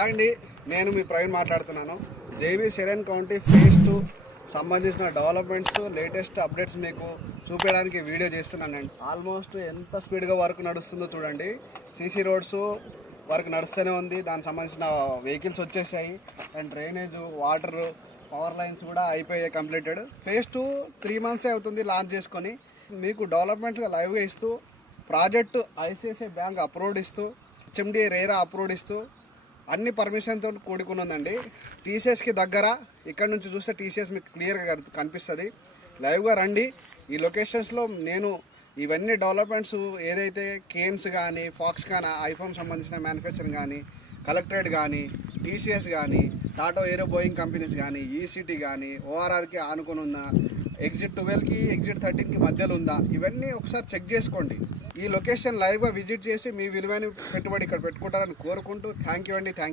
Hi అండి, నేను మీ ప్రవీణ్ మాట్లాడుతున్నాను. జేబీ సెరెన్ కౌంటీ ఫేజ్ 2 సంబంధించిన డెవలప్మెంట్స్, లేటెస్ట్ అప్డేట్స్ మీకు చూపించడానికి వీడియో చేస్తున్నానండి. ఆల్మోస్ట్ ఎంత స్పీడ్గా వర్క్ నడుస్తుందో చూడండి. సీసీ రోడ్స్ వర్క్ నడుస్తూనే ఉంది. దానికి సంబంధించిన వెహికల్స్ వచ్చేసాయి. And drainage, water, power lines కూడా అయిపోయాయి, కంప్లీటెడ్. ఫేజ్ 2 3 months అవుతుంది లాంచ్ చేసుకొని. మీకు డెవలప్మెంట్గా లైవ్గా ఇస్తూ, ప్రాజెక్టు ఐసిఐసిఐ బ్యాంక్ అప్రూవ్డ్ ఇస్తూ, హెచ్ఎండి రేరా అప్రూవ్డ్ ఇస్తూ, అన్ని పర్మిషన్తో కూడుకుని ఉందండి. టీసీఎస్కి దగ్గర, ఇక్కడ నుంచి చూస్తే టీసీఎస్ మీకు క్లియర్గా కనిపిస్తుంది. లైవ్గా రండి. ఈ లొకేషన్స్లో నేను ఇవన్నీ డెవలప్మెంట్స్ ఏదైతే కేన్స్ కానీ, ఫాక్స్కాన్, ఐఫోన్ సంబంధించిన మ్యానుఫ్యాక్చరింగ్ కానీ, కలెక్టరేట్ కానీ, టీసీఎస్ కానీ, టాటా ఏరో బోయింగ్ కంపెనీస్ కానీ, ఈసీటీ కానీ, ఓఆర్ఆర్కి ఆనుకొని ఉందా, ఎగ్జిట్ 12కి ఎగ్జిట్ 13కి మధ్యలో ఉందా, ఇవన్నీ ఒకసారి చెక్ చేసుకోండి. ఈ లొకేషన్ లైవ్గా విజిట్ చేసి మీ విలువైన పెట్టుబడి ఇక్కడ పెట్టుకుంటారని కోరుకుంటూ థ్యాంక్ యూ అండి. Thank you.